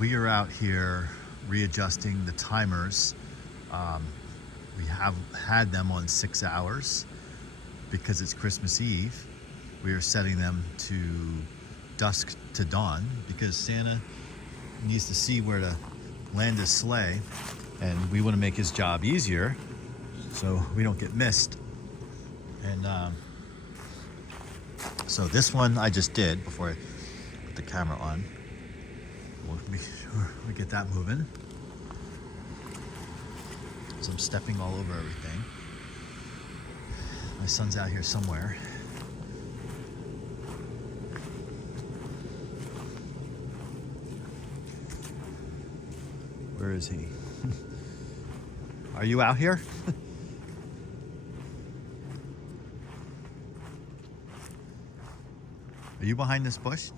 We are out here readjusting the timers. We have had them on 6 hours because it's Christmas Eve. We are setting them to dusk to dawn because Santa needs to see where to land his sleigh, and we want to make his job easier so we don't get missed. And so this one I just did before I put the camera on. We'll make sure we get that moving. So I'm stepping all over everything. My son's out here somewhere. Where is he? Are you out here? Are you behind this bush?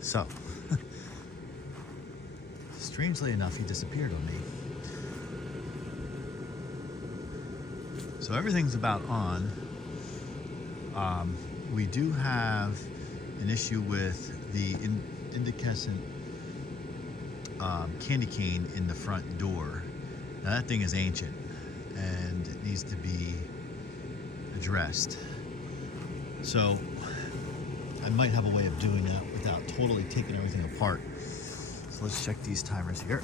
So, strangely enough, he disappeared on me. So everything's about on. We do have an issue with the incandescent candy cane in the front door. Now that thing is ancient and it needs to be addressed. So I might have a way of doing that without totally taking everything apart. So let's check these timers here.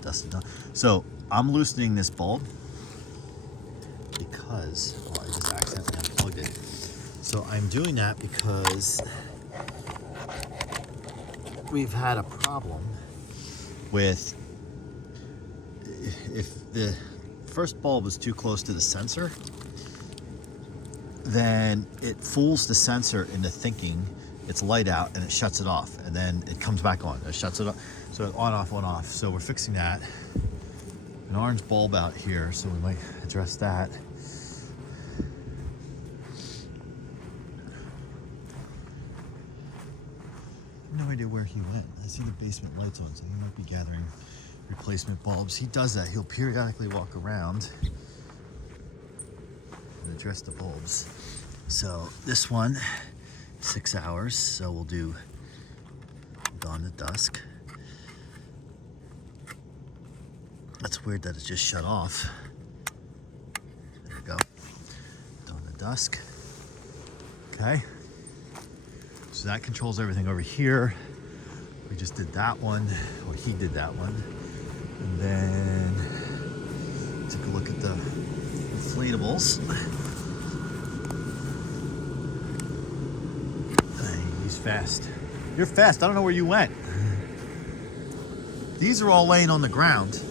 Dusted on. So I'm loosening this bulb because, well, I just accidentally unplugged it. So I'm doing that because we've had a problem with if the first bulb is too close to the sensor, then it fools the sensor into thinking it's light out and it shuts it off, and then it comes back on. It shuts it off. So on, off, on, off. So we're fixing that. An orange bulb out here, so we might address that. No idea where he went. I see the basement lights on, so he might be gathering replacement bulbs. He does that. He'll periodically walk around and address the bulbs. So this one, 6 hours, so we'll do dawn to dusk. That's weird that it just shut off. There we go. Dawn to dusk. Okay. So that controls everything over here. We just did that one, or he did that one. And then take a look at the inflatables. He's fast. You're fast. I don't know where you went. These are all laying on the ground.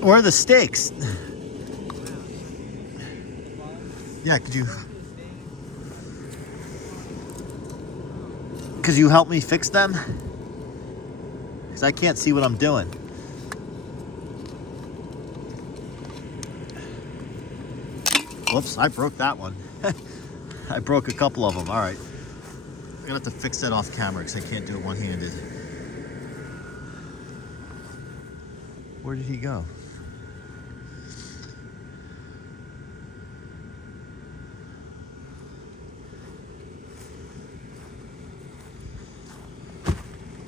Where are the stakes? Yeah, could you help me fix them? Because I can't see what I'm doing. Whoops, I broke that one. I broke a couple of them. All right. I'm gonna have to fix that off camera because I can't do it one-handed. Where did he go?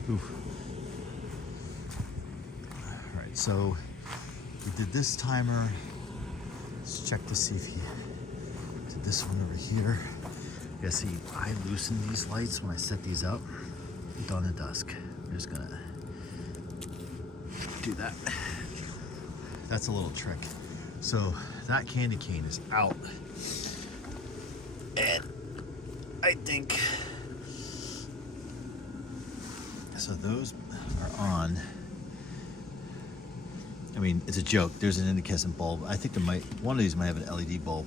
Oof. All right, so we did this timer. Let's check to see if he did this one over here. Yeah, see, I loosened these lights when I set these up. Dawn to dusk. I'm just gonna do that. That's a little trick. So that candy cane is out. And I think, so those are on. I mean, it's a joke. There's an incandescent bulb. I think one of these might have an LED bulb.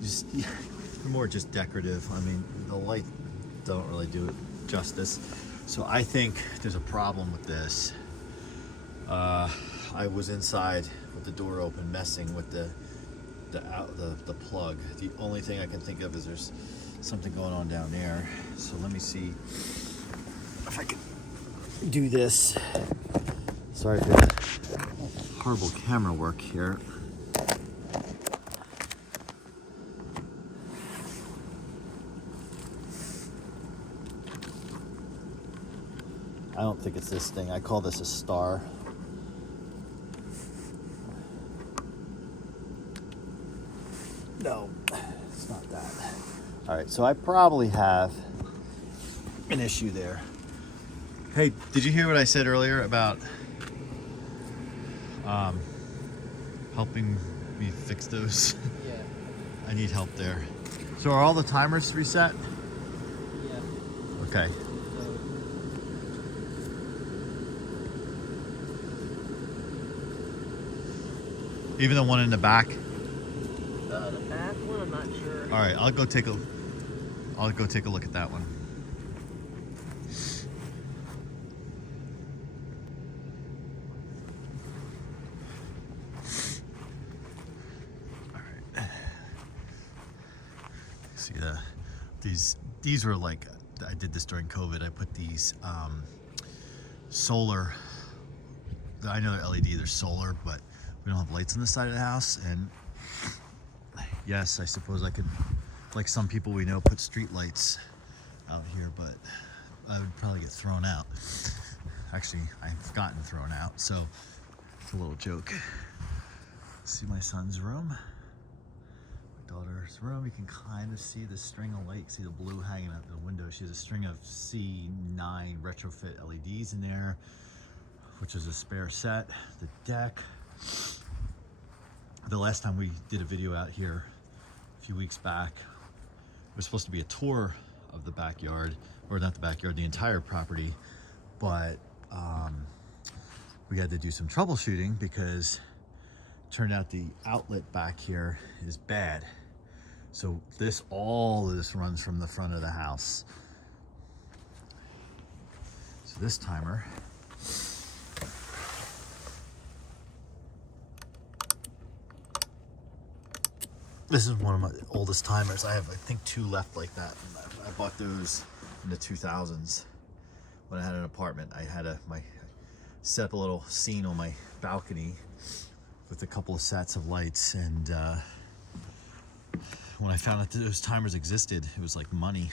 Just more just decorative. I mean, the light don't really do it justice. So I think there's a problem with this. I was inside with the door open messing with the the plug. The only thing I can think of is there's something going on down there. So let me see if I can do this. Sorry for the horrible camera work here. I don't think it's this thing. I call this a star. No, it's not that. All right, so I probably have an issue there. Hey, did you hear what I said earlier about helping me fix those? Yeah. I need help there. So are all the timers reset? Yeah. Okay. Even the one in the back? The back one, I'm not sure. All right, I'll go take a look at that one. All right. See these were like, I did this during COVID. I put these solar. I know they're LED, they're solar, but we don't have lights on the side of the house. And yes, I suppose I could, like some people we know, put street lights out here, but I would probably get thrown out. Actually, I've gotten thrown out, so it's a little joke. See my son's room, my daughter's room. You can kind of see the string of light, see the blue hanging out the window. She has a string of C9 retrofit LEDs in there, which is a spare set. The deck. The last time we did a video out here a few weeks back, it was supposed to be a tour of the backyard, or not the backyard, the entire property, but we had to do some troubleshooting because it turned out the outlet back here is bad. So all of this runs from the front of the house. So this timer, this is one of my oldest timers. I have, I think, 2 left like that. I bought those in the 2000s when I had an apartment. I had set up a little scene on my balcony with a couple of sets of lights, and when I found out that those timers existed, it was like money.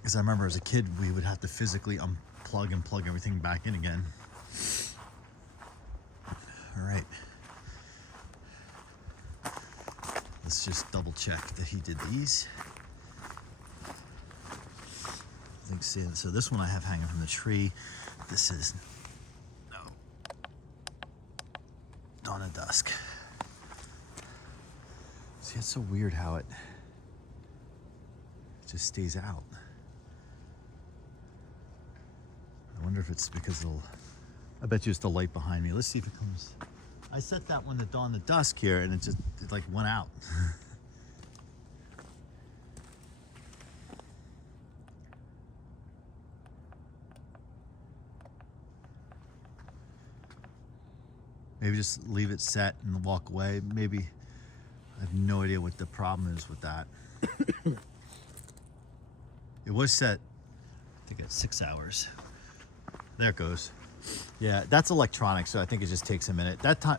Because I remember as a kid, we would have to physically unplug and plug everything back in again. All right. Let's just double check that he did these. I think so. This one I have hanging from the tree. This is Dawn of Dusk. See, it's so weird how it just stays out. I wonder if it's because I bet you it's the light behind me. Let's see if it comes. I set that one to Dawn of Dusk here, and it like went out. Maybe just leave it set and walk away. Maybe, I have no idea what the problem is with that. It was set, I think, at 6 hours. There it goes. Yeah, that's electronic, so I think it just takes a minute. That time,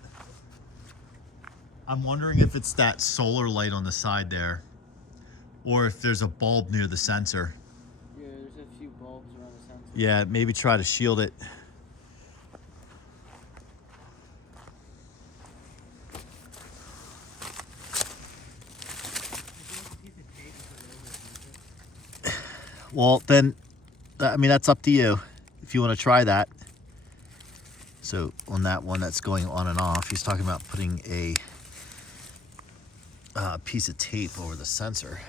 I'm wondering if it's that solar light on the side there, or if there's a bulb near the sensor. Yeah, there's a few bulbs around the sensor. Yeah, maybe try to shield it. Well, then, I mean, that's up to you if you want to try that. So on that one that's going on and off, he's talking about putting a piece of tape over the sensor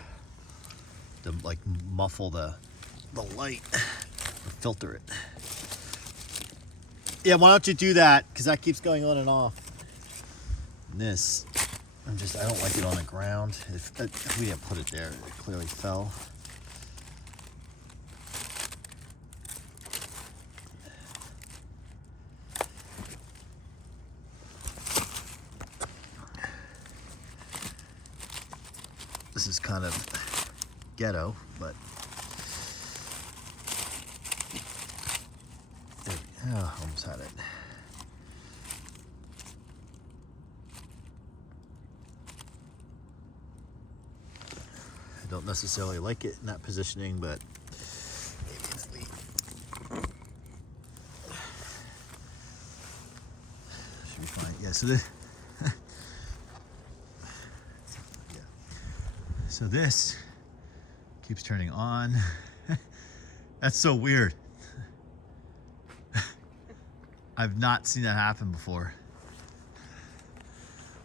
to like muffle the light or filter it. Yeah, why don't you do that? Because that keeps going on and off. And this, I don't like it on the ground. If we didn't put it there, it clearly fell. This is kind of ghetto, but almost had it. I don't necessarily like it in that positioning, but should be fine. Yeah, so this yeah. So this keeps turning on. That's so weird. I've not seen that happen before.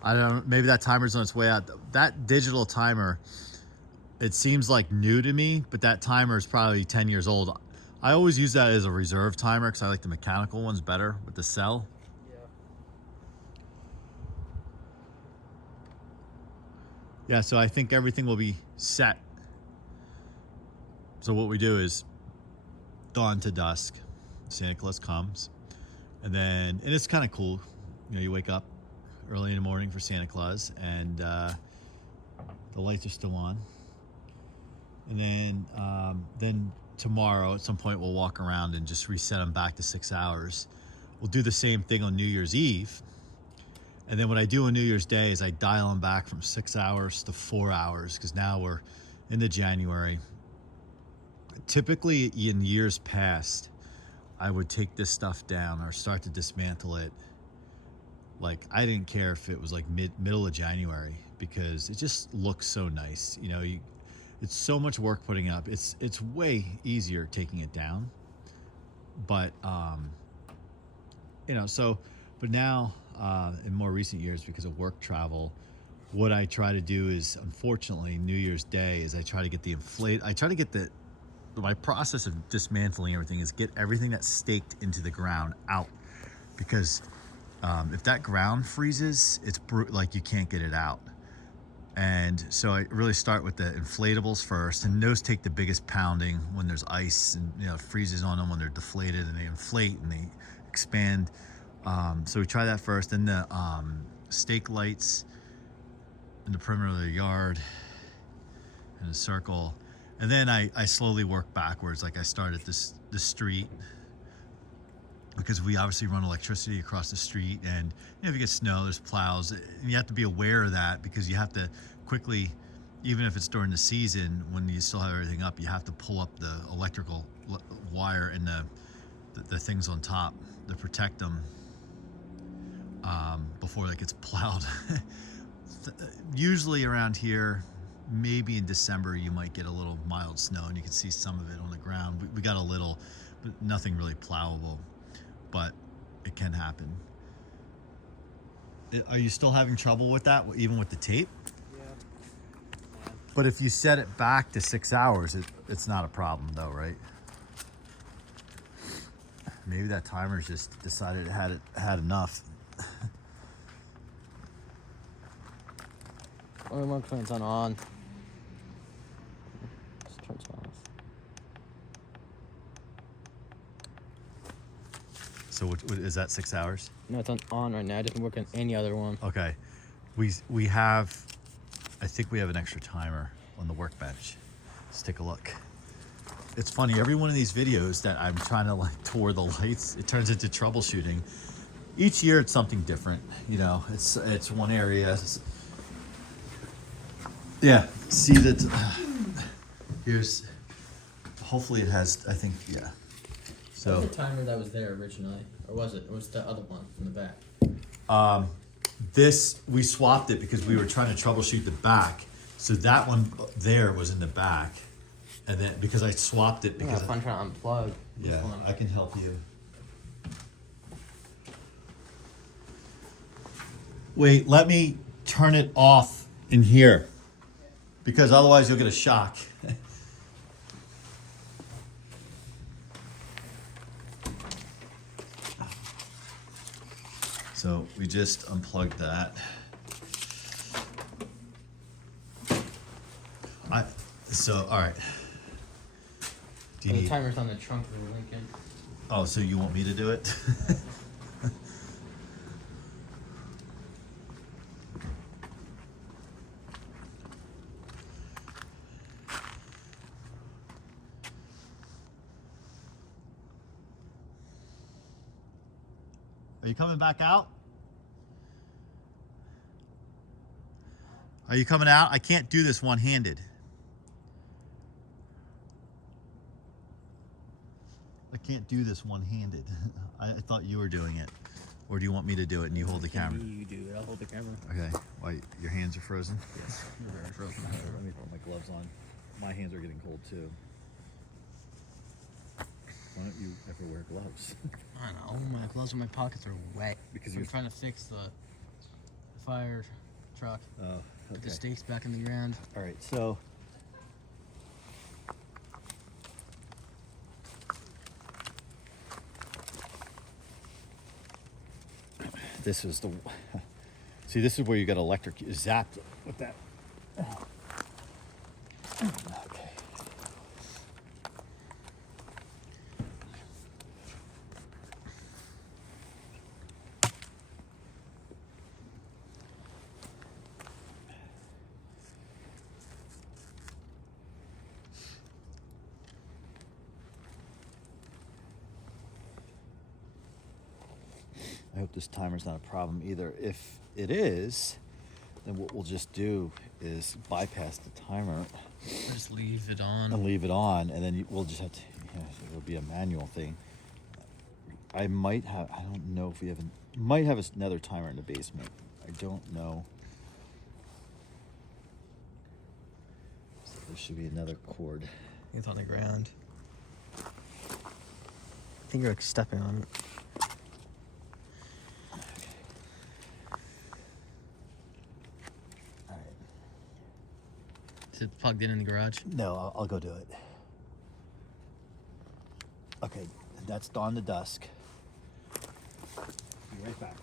I don't, maybe that timer's on its way out. That digital timer, it seems like new to me, but that timer is probably 10 years old. I always use that as a reserve timer because I like the mechanical ones better with the cell. Yeah, so I think everything will be set. So what we do is dawn to dusk, Santa Claus comes, and it's kind of cool. You know, you wake up early in the morning for Santa Claus, and the lights are still on. And then tomorrow at some point we'll walk around and just reset them back to 6 hours. We'll do the same thing on New Year's Eve. And then what I do on New Year's Day is I dial them back from 6 hours to 4 hours, because now we're into January. Typically in years past, I would take this stuff down or start to dismantle it. Like, I didn't care if it was like middle of January, because it just looks so nice. You know, it's so much work putting it up. It's way easier taking it down. But, you know, so, but now, in more recent years, because of work travel, what I try to do is, unfortunately, New Year's Day is I try to get my process of dismantling everything is get everything that's staked into the ground out, because if that ground freezes, it's like you can't get it out. And so I really start with the inflatables first, and those take the biggest pounding when there's ice and, you know, it freezes on them when they're deflated, and they inflate and they expand. So we try that first. Then the stake lights in the perimeter of the yard in a circle. And then I slowly work backwards. Like, I start at the street, because we obviously run electricity across the street, and you know, if you get snow, there's plows. And you have to be aware of that, because you have to quickly, even if it's during the season when you still have everything up, you have to pull up the electrical wire and the things on top to protect them before that gets plowed. Usually around here, maybe in December, you might get a little mild snow, and you can see some of it on the ground. We got a little, but nothing really plowable. But it can happen. Are you still having trouble with that, even with the tape? Yeah. But if you set it back to 6 hours, it's not a problem though, right? Maybe that timer's just decided it had enough. Only one when it's on. Just turns off. So what is that, 6 hours? No, it's on right now. I didn't work on any other one. Okay. We have, I think we have an extra timer on the workbench. Let's take a look. It's funny, every one of these videos that I'm trying to like tour the lights, it turns into troubleshooting. Each year it's something different, you know. It's one area. Yeah, see that, here's, hopefully it has, I think, yeah. So the timer that was there originally, or was it? Or was the other one from the back? This, we swapped it because we were trying to troubleshoot the back. So that one there was in the back. And then, because I swapped it because... I'm trying to unplug. Yeah, I can help you. Wait, let me turn it off in here, because otherwise you'll get a shock. So we just unplugged that. All right. Do you The need... timer's on the trunk of the Lincoln. Oh, so you want me to do it? you coming back out? Are you coming out? I can't do this one-handed. I can't do this one-handed. I thought you were doing it. Or do you want me to do it and you hold the camera? You do it. I'll hold the camera. Okay. Why, your hands are frozen? Yes. You're very frozen. Let me put my gloves on. My hands are getting cold too. Why don't you ever wear gloves? I know. My gloves in my pockets are wet. Because I'm you're trying to fix the fire truck. Oh, Put okay. the stakes back in the ground. All right, so this was the see. This is where you got electric zapped with that. Okay. I hope this timer's not a problem either. If it is, then what we'll just do is bypass the timer Just leave it on. and leave it on, and then we'll just have to, it'll be a manual thing. I might have, I don't know if we have, might have another timer in the basement. I don't know. So there should be another cord. It's on the ground. I think you're like stepping on it. Is it plugged in the garage? No, I'll go do it. Okay, that's Dawn to Dusk. Be right back.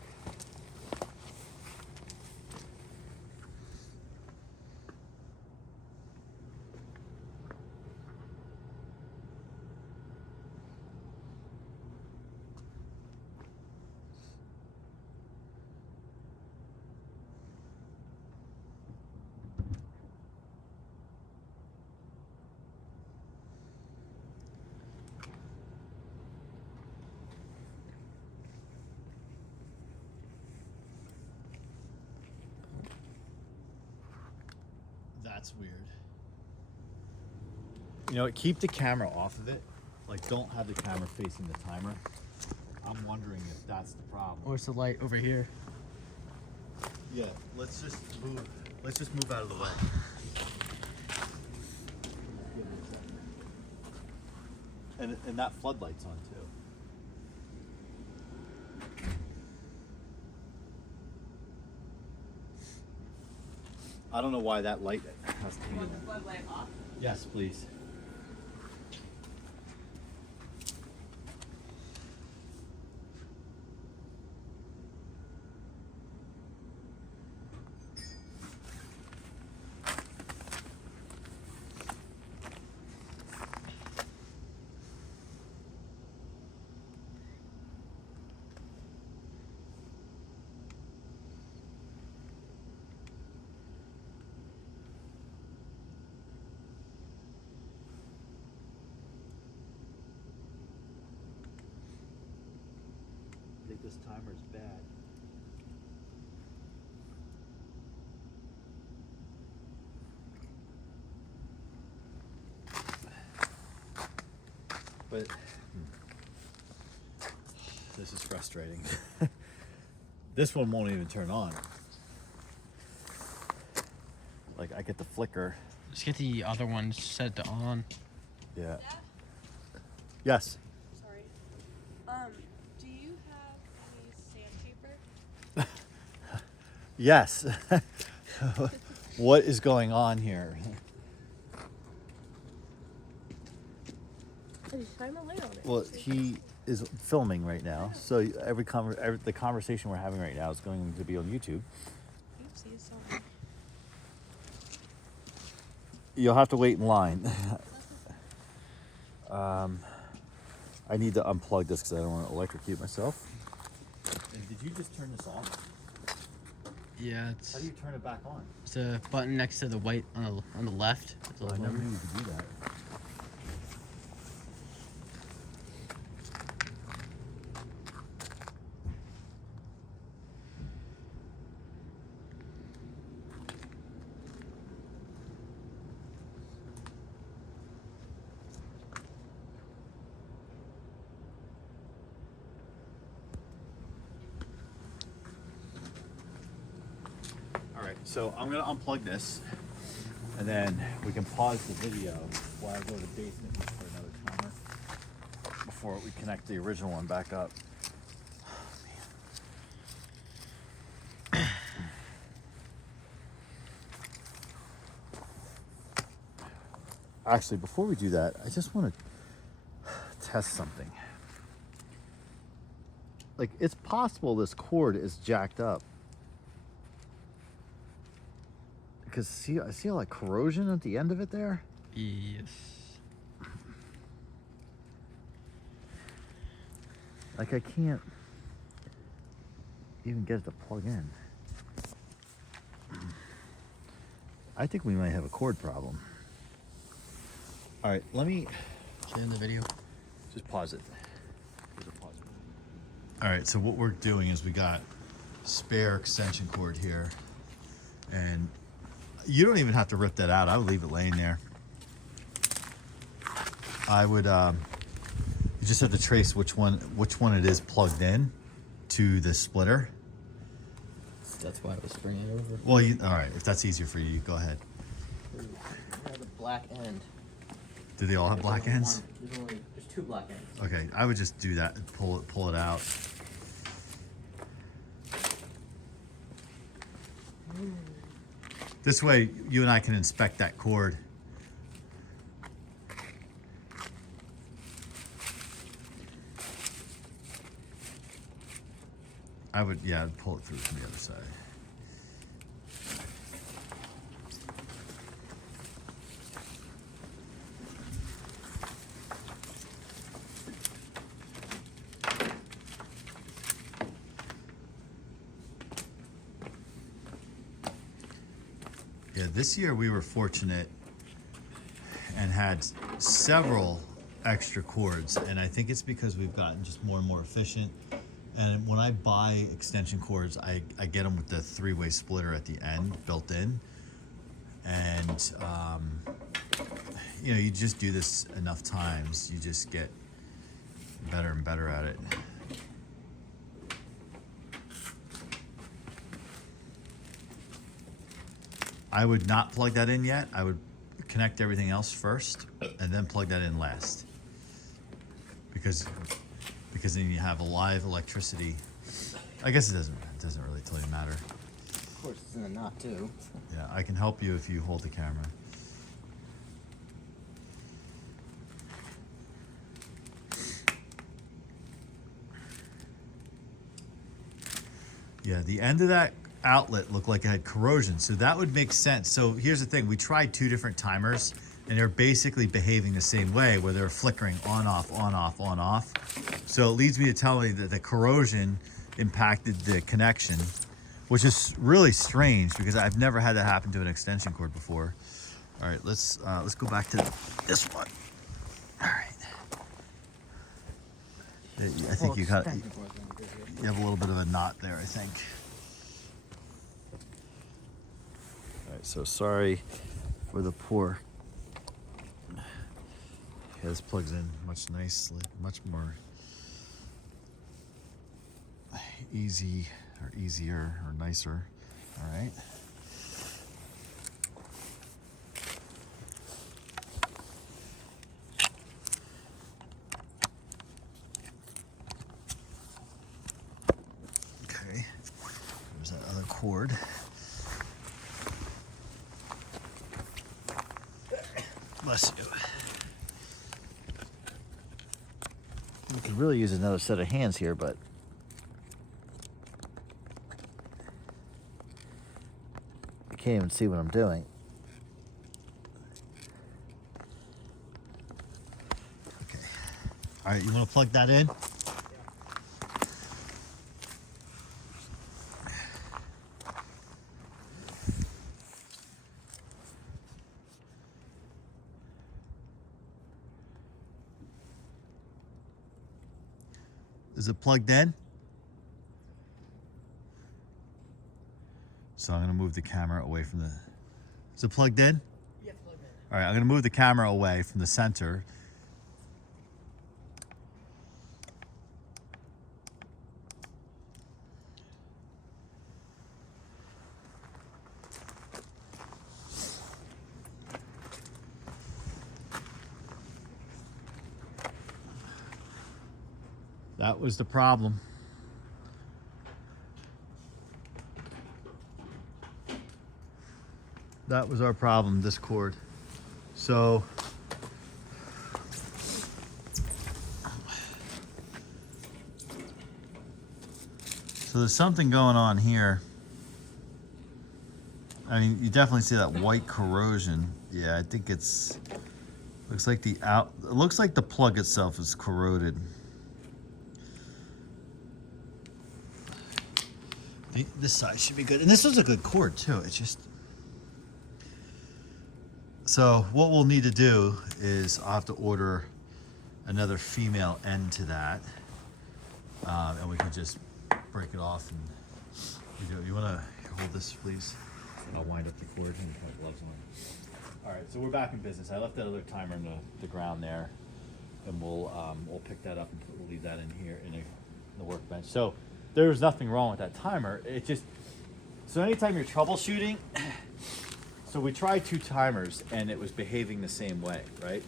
That's weird. You know what? Keep the camera off of it. Like, don't have the camera facing the timer. I'm wondering if that's the problem. Where's the light over here? Yeah, let's just move. Let's just move out of the way. And that floodlight's on too. I don't know why that light has to be. You want the floodlight off? Yes, please. I think this timer's bad. But this is frustrating. This one won't even turn on. Like, I get the flicker. Just get the other one set to on. Yeah. Dad? Yes. Sorry. Do you have any sandpaper? Yes. What is going on here? Shine a light on it. Well, he is filming right now, so the conversation we're having right now is going to be on YouTube. Oopsie, sorry. You'll have to wait in line. I need to unplug this because I don't want to electrocute myself. And did you just turn this off? Yeah, it's How do you turn it back on? it's a button next to the white on the left. It's a I little never number. knew you could do that. right, so I'm gonna unplug this, and then we can pause the video while I go to the basement and put another timer before we connect the original one back up. Actually, before we do that, I just want to test something. Like, it's possible this cord is jacked up. Because see, I see all that corrosion at the end of it there? Yes. Like, I can't even get it to plug in. I think we might have a cord problem. All right, let me Should I end the video? just pause it. All right, so what we're doing is we got spare extension cord here, and you don't even have to rip that out. I would leave it laying there. I would, you just have to trace which one it is plugged in to the splitter. That's why I was bringing it over. Well, all right, if that's easier for you, go ahead. We have a black end. Do they all have black ends? There's 2 black ends. Okay, I would just do that and pull it out. This way, you and I can inspect that cord. I would, yeah, I'd pull it through from the other side. Yeah, this year we were fortunate and had several extra cords, and I think it's because we've gotten just more and more efficient. And when I buy extension cords, I get them with the 3-way splitter at the end built in. And you know, you just do this enough times, you just get better and better at it. I would not plug that in yet. I would connect everything else first and then plug that in last. Because then you have a live electricity. I guess it doesn't really totally matter. Of course, it's in a knot too. Yeah, I can help you if you hold the camera. Yeah, the end of that outlet looked like it had corrosion, so that would make sense. So here's the thing, we tried 2 different timers and they're basically behaving the same way, where they're flickering on, off, on, off, on, off. So it leads me to tell me that the corrosion impacted the connection, which is really strange because I've never had that happen to an extension cord before. All right, let's go back to this one. All right. I think you have a little bit of a knot there, I think. All right, so sorry for the pour. Yeah, this plugs in much more easy or easier or nicer. All right. Okay, there's that other cord. Bless you. We could really use another set of hands here, but I can't even see what I'm doing. Okay. All right, you want to plug that in? Is it plugged in? So I'm going to move the camera away from the... Is it plugged in? Yeah, plugged in. All right, I'm going to move the camera away from the center. That was the problem. That was our problem, this cord. So there's something going on here. I mean, you definitely see that white corrosion. Yeah, I think it looks like it looks like the plug itself is corroded. I think this side should be good. And this was a good cord too. It's just, so what we'll need to do is I'll have to order another female end to that. And we can just break it off and you want to hold this, please? I'll wind up the cord and put my gloves on. All right, so we're back in business. I left that other timer in the ground there, and we'll pick that up and we'll leave that in here in the workbench. So there's nothing wrong with that timer. It just, so anytime you're troubleshooting, so we tried 2 timers and it was behaving the same way, right?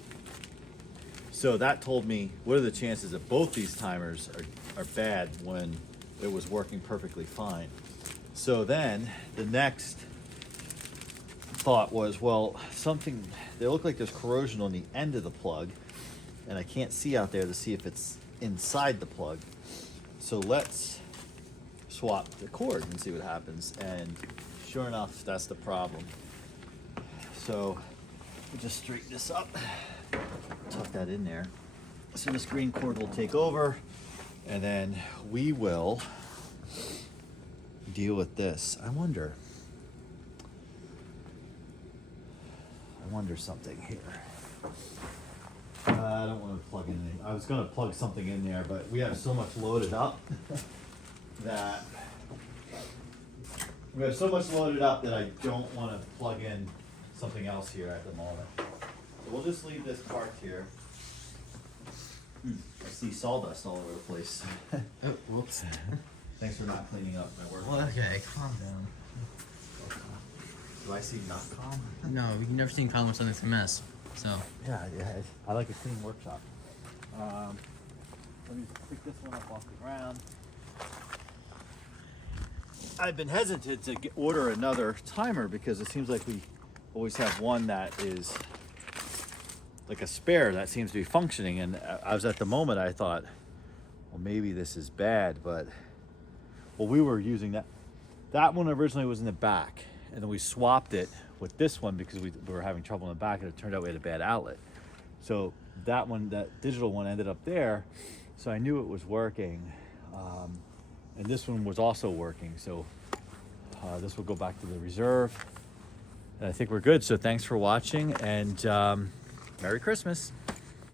So that told me, what are the chances that both these timers are bad when it was working perfectly fine? So then the next thought was, well, they look like there's corrosion on the end of the plug, and I can't see out there to see if it's inside the plug. So let's swap the cord and see what happens. And sure enough, that's the problem. So we'll just straighten this up, tuck that in there. So this green cord will take over, and then we will deal with this. I wonder something here. I don't want to plug in anything. I was going to plug something in there, but we have so much loaded up that I don't want to plug in something else here at the moment. So we'll just leave this part here. I see sawdust all over the place. Oh, whoops. Thanks for not cleaning up my work. Well, okay, calm down. Do I see not calm? No, you've never seen calm when something's a mess. So. Yeah, I like a clean workshop. Let me pick this one up off the ground. I've been hesitant to order another timer because it seems like we always have one that is like a spare that seems to be functioning. And I was at the moment, I thought, well, maybe this is bad, but well, we were using that one originally was in the back, and then we swapped it with this one because we were having trouble in the back, and it turned out we had a bad outlet. So that digital one ended up there, so I knew it was working, and this one was also working. So this will go back to the reserve, and I think we're good. So thanks for watching, and Merry Christmas.